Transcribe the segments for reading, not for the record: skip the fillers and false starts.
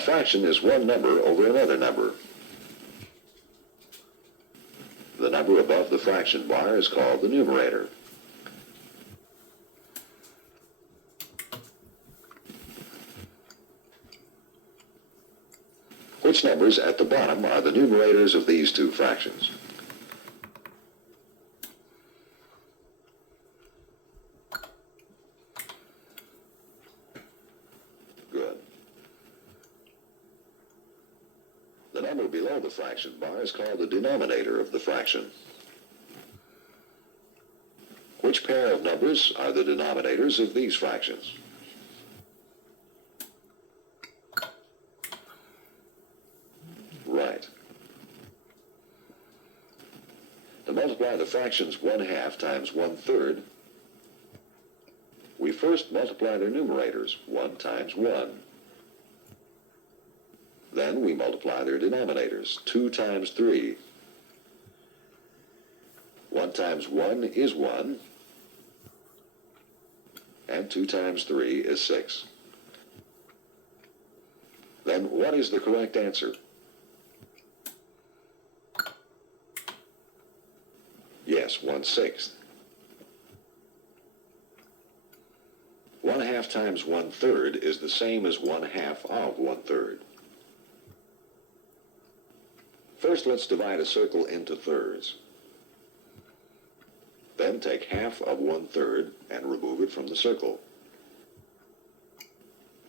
A fraction is one number over another number. The number above the fraction bar is called the numerator. Which numbers at the bottom are the numerators of these two fractions? Good. The number below the fraction bar is called the denominator of the fraction. Which pair of numbers are the denominators of these fractions? Right. To multiply the fractions 1/2 times 1/3, we first multiply their numerators, 1 times 1. Then we multiply their denominators, 2 times 3. 1 times 1 is 1, and 2 times 3 is 6. Then what is the correct answer? Yes, 1/6. 1/2 times 1/3 is the same as 1/2 of 1/3. First, let's divide a circle into thirds. Then take half of 1/3 and remove it from the circle.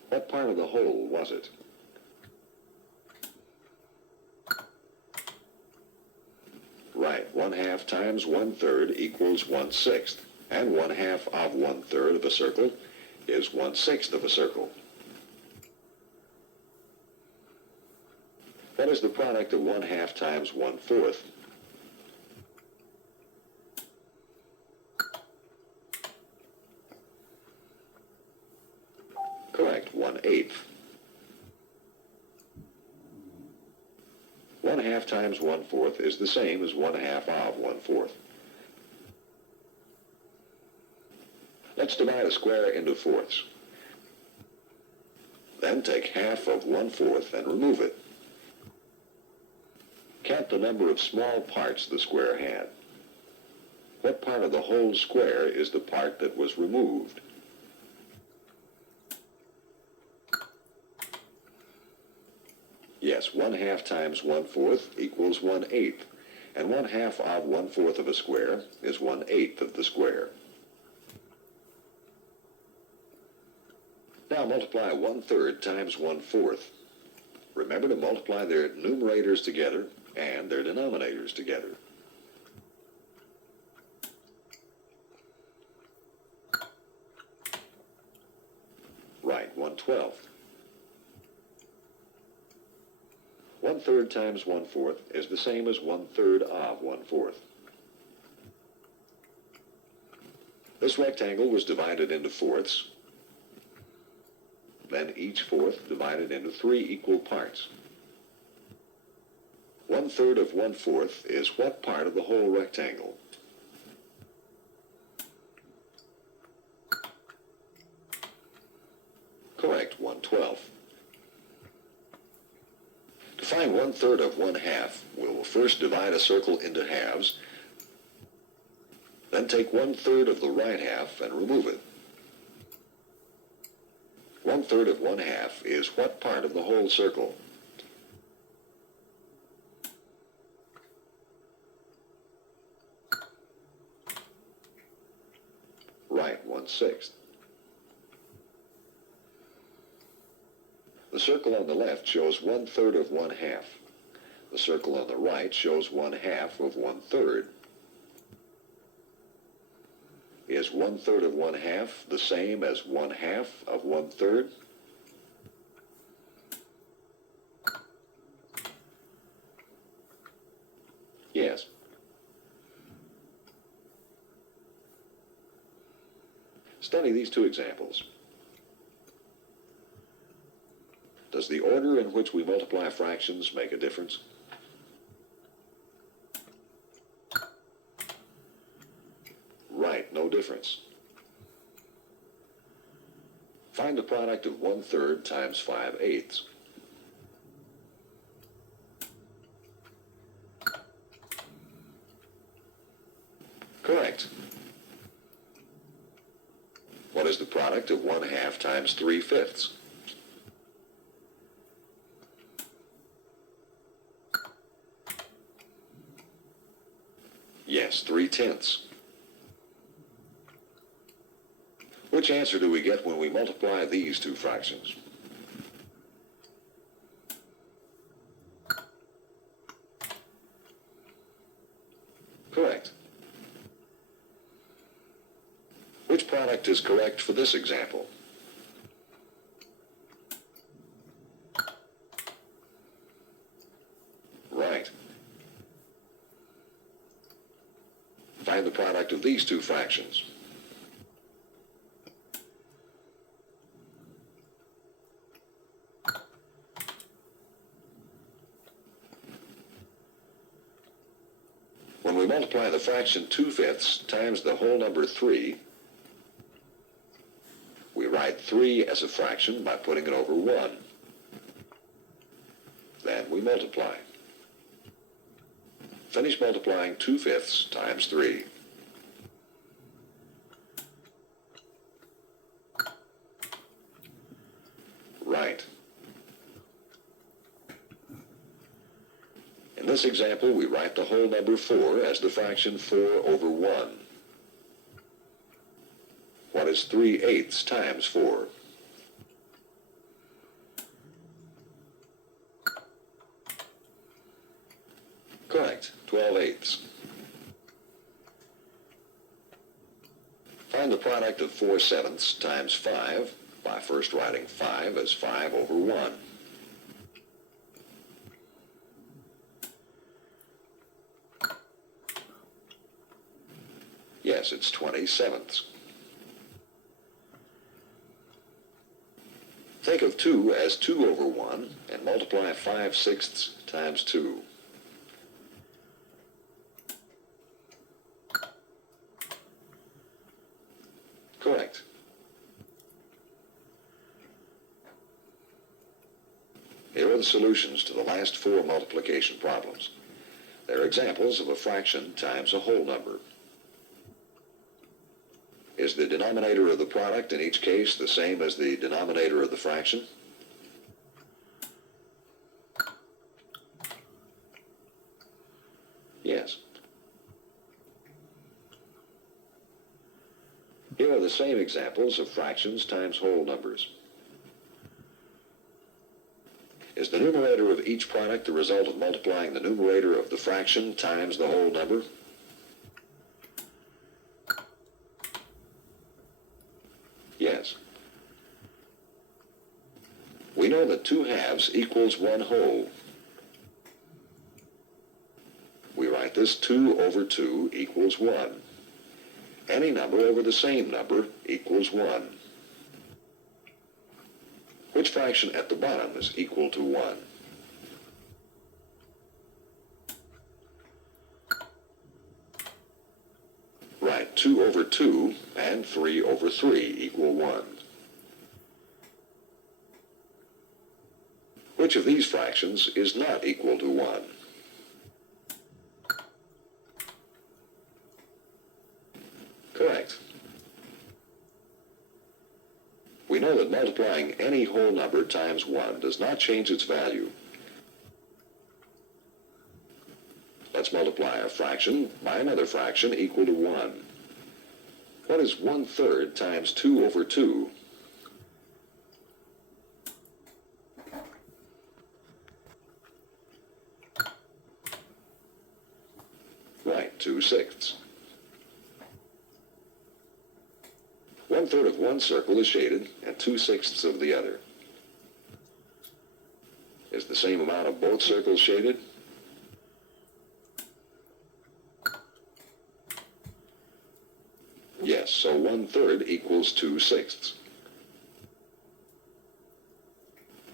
What part of the whole was it? Right, 1/2 times 1/3 equals 1/6, and 1/2 of 1/3 of a circle is 1/6 of a circle. What is the product of 1/2 times 1/4? Correct, 1/8. 1/2 times 1/4 is the same as 1/2 of 1/4. Let's divide a square into fourths. Then take half of 1/4 and remove it. Count the number of small parts the square had. What part of the whole square is the part that was removed? Yes, 1/2 times 1/4 equals 1/8, and 1/2 of 1/4 of a square is 1/8 of the square. Now multiply 1/3 times 1/4. Remember to multiply their numerators together and their denominators together. Right, 1/12. 1/3 times 1/4 is the same as 1/3 of 1/4. This rectangle was divided into fourths, then each fourth divided into 3 equal parts. 1/3 of 1/4 is what part of the whole rectangle? Correct, 1/12. To find 1/3 of 1/2, we will first divide a circle into halves, then take 1/3 of the right half and remove it. 1/3 of 1/2 is what part of the whole circle? Right, 1/6. The circle on the left shows 1/3 of 1/2. The circle on the right shows 1/2 of 1/3. Is 1/3 of 1/2 the same as 1/2 of 1/3? Yes. Study these two examples. Does the order in which we multiply fractions make a difference? Right, no difference. Find the product of 1/3 times 5/8. Correct. What is the product of 1/2 times 3/5? Yes, 3/10. Which answer do we get when we multiply these two fractions? Correct. Which product is correct for this example? Right. Find the product of these two fractions. When we multiply the fraction 2/5 times the whole number 3, we write 3 as a fraction by putting it over 1. Then we multiply. Finish multiplying 2/5 times 3. Right. In this example, we write the whole number 4 as the fraction 4 over 1. What is 3/8 times 4? Correct, 12/8. Find the product of 4/7 times 5 by first writing 5 as 5 over 1. Yes, it's 20/7. Think of 2 as 2 over 1 and multiply 5/6 times 2. Correct. Here are the solutions to the last 4 multiplication problems. They're examples of a fraction times a whole number. Is the denominator of the product in each case the same as the denominator of the fraction? Yes. Here are the same examples of fractions times whole numbers. Is the numerator of each product the result of multiplying the numerator of the fraction times the whole number? Yes. We know that 2/2 equals 1 whole. We write this 2 over 2 equals 1. Any number over the same number equals 1. Which fraction at the bottom is equal to 1? Write 2 over 2 and 3 over 3 equal 1. Which of these fractions is not equal to 1? Correct. We know that multiplying any whole number times 1 does not change its value. Let's multiply a fraction by another fraction equal to 1. What is 1/3 times 2 over 2? Right, 2/6. 1/3 of one circle is shaded and 2/6 of the other. Is the same amount of both circles shaded? Yes, so 1/3 equals 2/6.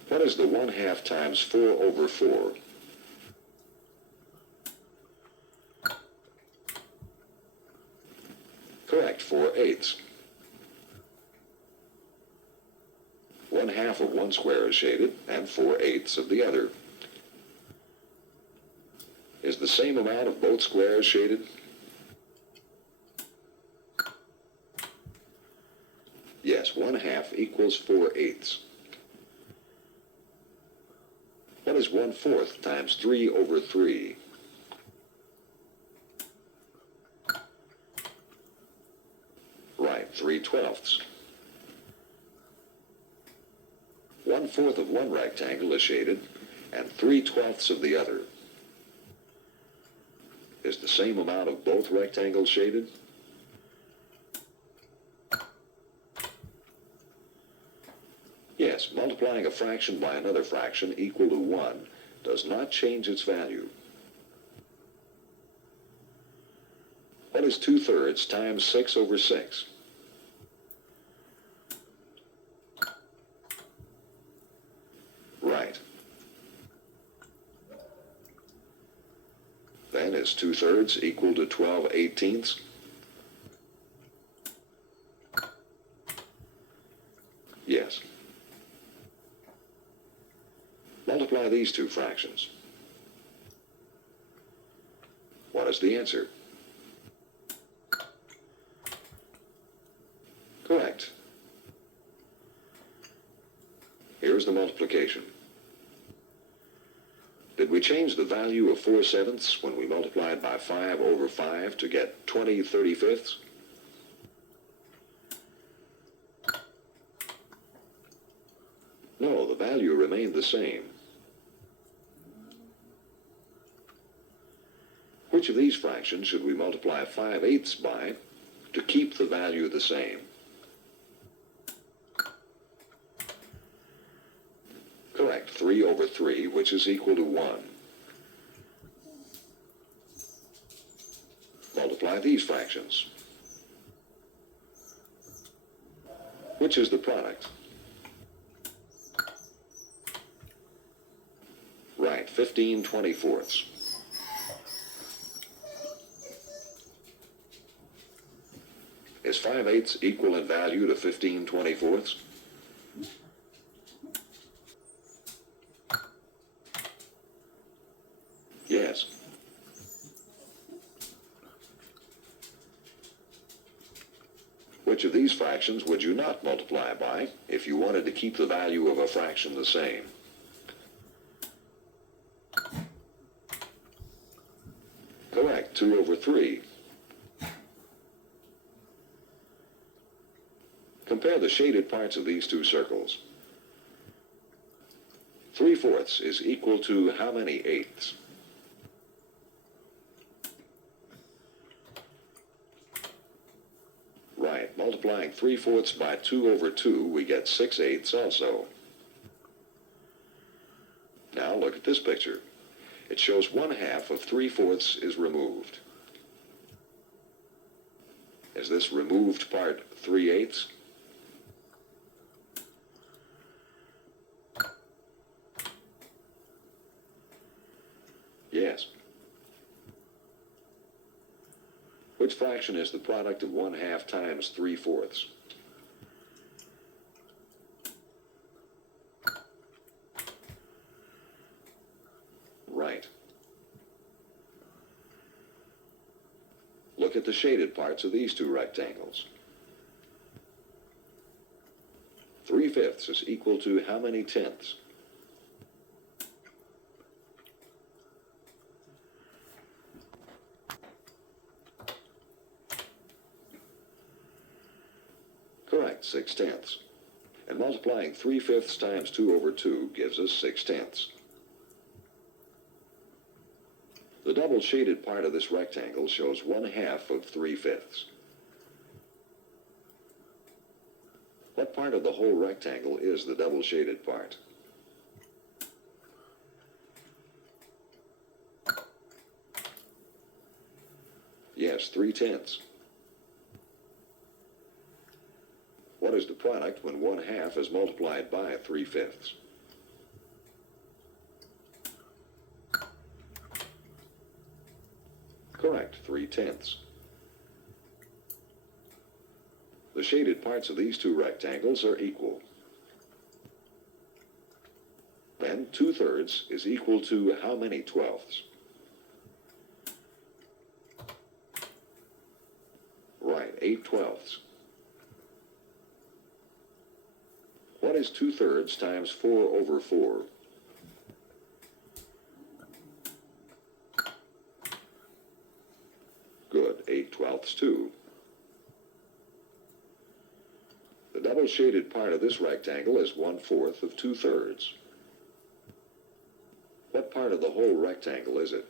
What is the 1/2 times 4 over 4? Correct, 4/8. 1/2 of one square is shaded and 4/8 of the other. Is the same amount of both squares shaded? Yes, 1/2 equals 4/8. What is 1/4 times 3 over 3? Right, 3/12. 1/4 of one rectangle is shaded, and 3/12 of the other. Is the same amount of both rectangles shaded? Yes, multiplying a fraction by another fraction equal to 1 does not change its value. What is 2/3 times 6 over 6? Right. Then is 2/3 equal to 12/18? Yes. Multiply these two fractions. What is the answer? Correct. Here's the multiplication. Did we change the value of 4/7 when we multiplied by 5 over 5 to get 20/35? No, the value remained the same. Which of these fractions should we multiply 5/8 by to keep the value the same? Correct, 3 over 3, which is equal to 1. Multiply these fractions. Which is the product? Right, 15/24. Is 5/8 equal in value to 15/24? Yes. Which of these fractions would you not multiply by if you wanted to keep the value of a fraction the same? Correct, 2 over 3. Compare the shaded parts of these two circles. 3/4 is equal to how many eighths? Right, multiplying 3/4 by 2 over 2, we get 6/8 also. Now look at this picture. It shows 1/2 of 3/4 is removed. Is this removed part 3/8? Yes. Which fraction is the product of 1/2 times 3/4? Right. Look at the shaded parts of these two rectangles. 3/5 is equal to how many tenths? Correct, 6/10. And multiplying 3/5 times 2 over 2 gives us 6/10. The double shaded part of this rectangle shows 1/2 of 3/5. What part of the whole rectangle is the double shaded part? Yes, 3/10. What is the product when 1/2 is multiplied by 3/5? Correct, 3/10. The shaded parts of these two rectangles are equal. Then 2/3 is equal to how many twelfths? Right, 8/12. What is 2/3 times 4 over 4? Good, 8/12 too. The double shaded part of this rectangle is 1/4 of 2/3. What part of the whole rectangle is it?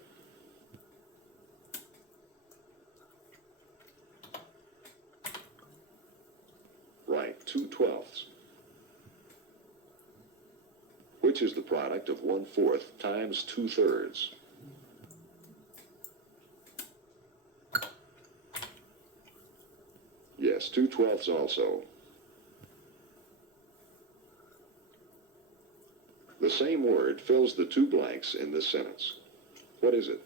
Right, 2/12. Which is the product of 1/4 times 2/3? Yes, 2/12 also. The same word fills the two blanks in this sentence. What is it?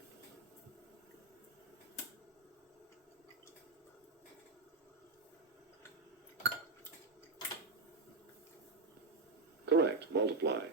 Correct, multiply.